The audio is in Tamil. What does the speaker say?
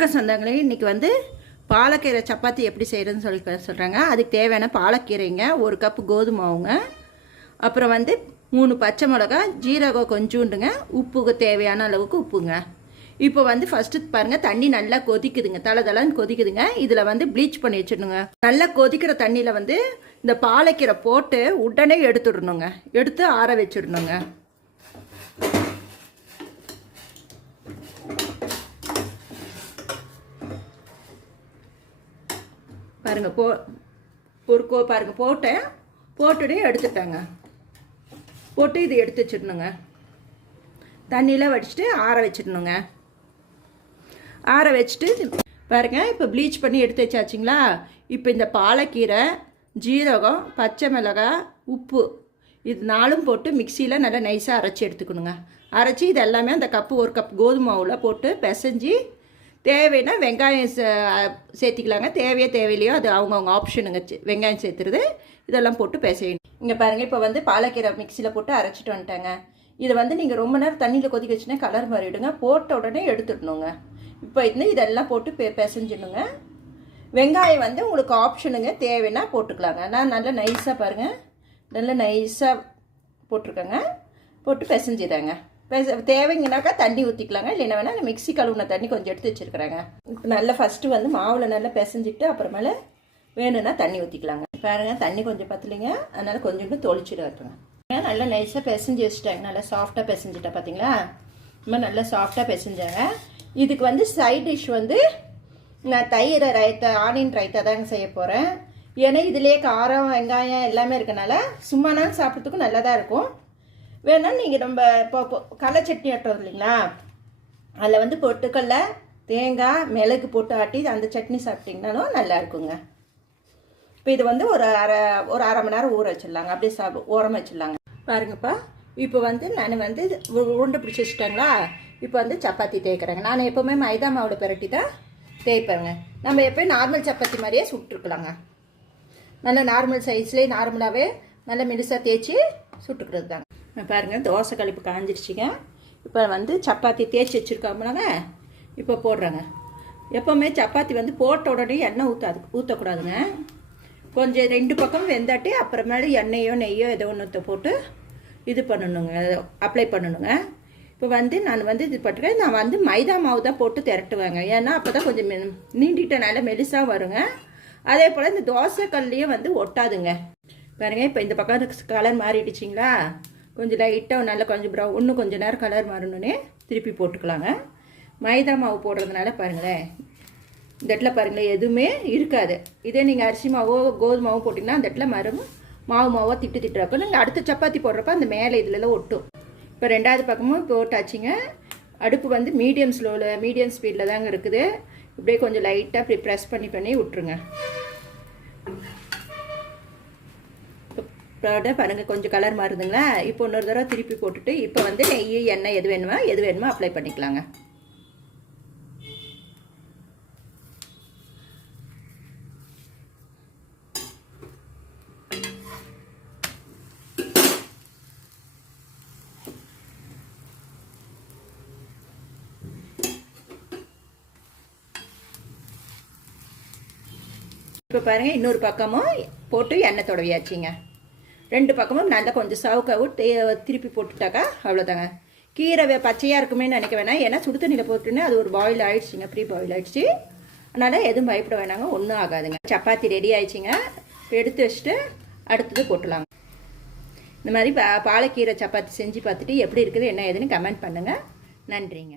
வணக்க சொந்தங்களே இன்றைக்கி வந்து பாலக்கீரை சப்பாத்தி எப்படி செய்கிறதுன்னு சொல்லி சொல்கிறாங்க அதுக்கு தேவையான பாலக்கீரைங்க ஒரு கப்பு கோதுமாவுங்க அப்புறம் வந்து மூணு பச்சை மிளகா ஜீரகம் கொஞ்சோண்டுங்க. உப்புக்கு தேவையான அளவுக்கு உப்புங்க. இப்போ வந்து ஃபஸ்ட்டு பாருங்கள் தண்ணி நல்லா கொதிக்குதுங்க. தலை தலைன்னு கொதிக்குதுங்க. இதில் வந்து ப்ளீச் பண்ணி வச்சிடணுங்க. நல்லா கொதிக்கிற தண்ணியில் வந்து இந்த பாலக்கீரை போட்டு உடனே எடுத்துடணுங்க. எடுத்து ஆற வச்சிடணுங்க. பாருங்கள் போ ஒரு கோ பாருங்கள் போட்டேன் போட்டுட்டு எடுத்துட்டேங்க போட்டு இது எடுத்து வச்சிடணுங்க. தண்ணியில் வடிச்சிட்டு ஆற வச்சிடணுங்க. ஆற வச்சுட்டு பாருங்க இப்போ ப்ளீச் பண்ணி எடுத்து வச்சாச்சுங்களா? இப்போ இந்த பாலக்கீரை ஜீரகம் பச்சை மிளகாய் உப்பு இது நாலும் போட்டு மிக்சியில் நல்லா நைஸாக அரைச்சி எடுத்துக்கணுங்க. அரைச்சி இது எல்லாமே அந்த கப்பு ஒரு கப் கோதுமை மாவில் போட்டு பிசைஞ்சி தேவைன்னா வெங்காயம் சேர்த்திக்கலாங்க. தேவையோ தேவையில்லையோ அது அவங்கவுங்க ஆப்ஷனுங்க வெங்காயம் சேர்த்துறது இதெல்லாம் போட்டு பிசையணும் இங்கே பாருங்கள் இப்போ வந்து பாலக்கீரை மிக்சியில் போட்டு அரைச்சிட்டு வந்துட்டாங்க. இதை வந்து நீங்கள் ரொம்ப நேரம் தண்ணியில் கொதிக்க வச்சுன்னா கலர் மாறிவிடுங்க போட்ட உடனே எடுத்துடணுங்க. இப்போ இன்னும் இதெல்லாம் போட்டு பெ பிசைஞ்சிடணுங்க. வெங்காயம் வந்து உங்களுக்கு ஆப்ஷனுங்க தேவைன்னா போட்டுக்கலாங்க. நான் நல்லா நைஸாக பாருங்கள் நல்லா நைஸாக போட்டிருக்கேங்க. போட்டு பிசைஞ்சிடுறேங்க. தேவைங்கனாக்கா தண்ணி ஊற்றிக்கலாங்க இல்லைன்னா வேணால் மிக்ஸி கழுவுன தண்ணி கொஞ்சம் எடுத்து வச்சுருக்குறேங்க. இப்போ நல்லா ஃபஸ்ட்டு வந்து மாவில் நல்லா பிசைஞ்சிட்டு அப்புறமேல வேணும்னா தண்ணி ஊற்றிக்கலாங்க பாருங்கள் தண்ணி கொஞ்சம் பத்தலைங்க. அதனால் கொஞ்சோண்டு தொளிச்சுட்டு வரட்டுங்க. நல்லா நைஸாக பிசைஞ்சு வச்சுட்டாங்க. நல்லா சாஃப்டாக பிசைஞ்சிட்டேன் பார்த்தீங்களா இந்த நல்லா சாஃப்டாக பிசைஞ்சாங்க. இதுக்கு வந்து சைட் டிஷ் வந்து நான் தயிரை ரைத்தா ஆனியன் ரைத்தா தாங்க செய்ய போகிறேன் ஏன்னா இதுலேயே காரம் வெங்காயம் எல்லாமே இருக்கனால சும்மா நாள் சாப்பிட்றதுக்கும் நல்லா தான் இருக்கும். வேணால் நீங்கள் நம்ம இப்போ கடலை சட்னி ஆட்டுறது இல்லைங்களா? அதில் வந்து பொட்டுக்கடல தேங்காய் மிளகு போட்டு ஆட்டி அந்த சட்னி சாப்பிட்டிங்கனாலும் நல்லா இருக்குங்க. இப்போ இது வந்து ஒரு அரை ஒரு அரை மணி நேரம் ஊற வச்சிடலாங்க. அப்படியே சாப் ஓரமாக வச்சிடலாங்க. பாருங்கப்பா. இப்போ வந்து நான் வந்து உருண்டை பிடிச்சி வச்சுட்டேங்களா? இப்போ வந்து சப்பாத்தி தேய்க்கிறேங்க. நான் எப்போவுமே மைதா மாவில் பிரட்டி தான் தேய்ப்பேங்க. நம்ம எப்போயும் நார்மல் சப்பாத்தி மாதிரியே சுட்டுருக்கலாங்க நல்ல நார்மல் சைஸ்லேயே நார்மலாகவே நல்லா மெலிசாக தேய்ச்சி சுட்டுக்கிறது தாங்க பாருங்கள் தோசை கழிப்பு காஞ்சிருச்சுங்க. இப்போ வந்து சப்பாத்தி தேய்ச்சி வச்சுருக்கோம்னாங்க இப்போ போடுறேங்க. எப்போவுமே சப்பாத்தி வந்து போட்ட உடனே எண்ணெய் ஊற்றாது ஊற்றக்கூடாதுங்க கொஞ்சம் ரெண்டு பக்கம் வெந்தாட்டி அப்புறமேல எண்ணெயோ நெய்யோ ஏதோ ஒன்றத்தை போட்டு இது பண்ணணுங்க அப்ளை பண்ணணுங்க. இப்போ வந்து நான் வந்து இது பண்ணுறேன் நான் வந்து மைதா மாவு தான் போட்டு திரட்டுவேங்க. ஏன்னா அப்போ தான் கொஞ்சம் நீண்டிட்ட நல்ல மெலிசாக வருங்க. அதே போல் இந்த தோசை கல்லையும் வந்து ஒட்டாதுங்க. பாருங்க இப்போ இந்த பக்கம் கலர் மாறிடுச்சிங்களா? கொஞ்சம் லைட்டாக நல்லா கொஞ்சம் ப்ரௌ இன்னும் கொஞ்சம் நேரம் கலர் மாறணுன்னே திருப்பி போட்டுக்கலாங்க. மைதா மாவு போடுறதுனால பாருங்களேன் இந்த இடத்துல பாருங்களேன் எதுவுமே இருக்காது. இதே நீங்கள் அரிசி மாவோ கோதுமாவோ போட்டிங்கன்னா அந்த இடத்துல மரமும் மாவு மாவோ திட்டு திட்டுறப்ப நீங்கள் அடுத்த சப்பாத்தி போடுறப்ப அந்த மேலே இதுலலாம் ஒட்டும். இப்போ ரெண்டாவது பக்கமும் போட்டாச்சுங்க அடுப்பு வந்து மீடியம் ஸ்லோவில் மீடியம் ஸ்பீடில் தாங்க இருக்குது. இப்படியே கொஞ்சம் லைட்டாக இப்படி ப்ரெஸ் பண்ணி பண்ணி விட்ருங்க ப்ராட பாருங்கள் கொஞ்சம் கலர் மாறுதுங்களா? இப்போ இன்னொரு தடவை திருப்பி போட்டுட்டு இப்போ வந்து நெய் எண்ணெய் எது வேணுமோ எது வேணுமோ அப்ளை பண்ணிக்கலாங்க. இப்போ பாருங்கள் இன்னொரு பக்கமும் போட்டு எண்ணெய் தொடவியாச்சுங்க. ரெண்டு பக்கமும் நல்லா கொஞ்சம் சவுக்காவு திருப்பி போட்டுட்டாக்கா அவ்வளோதாங்க கீரை பச்சையாக இருக்குமே நினைக்க வேணாம். ஏன்னா சுடு தண்ணியில் போட்டுன்னு அது ஒரு பாயில் ஆகிடுச்சிங்க ப்ரீ பாயில் ஆகிடுச்சு அதனால் எதுவும் பயப்பட வேணாங்க ஒன்றும் ஆகாதுங்க. சப்பாத்தி ரெடி ஆயிடுச்சிங்க. எடுத்து வச்சுட்டு அடுத்தது போட்டுலாங்க இந்த மாதிரி பா பாலக்கீரை சப்பாத்தி செஞ்சு பார்த்துட்டு எப்படி இருக்குது என்ன ஏதுன்னு கமெண்ட் பண்ணுங்கள் நன்றிங்க.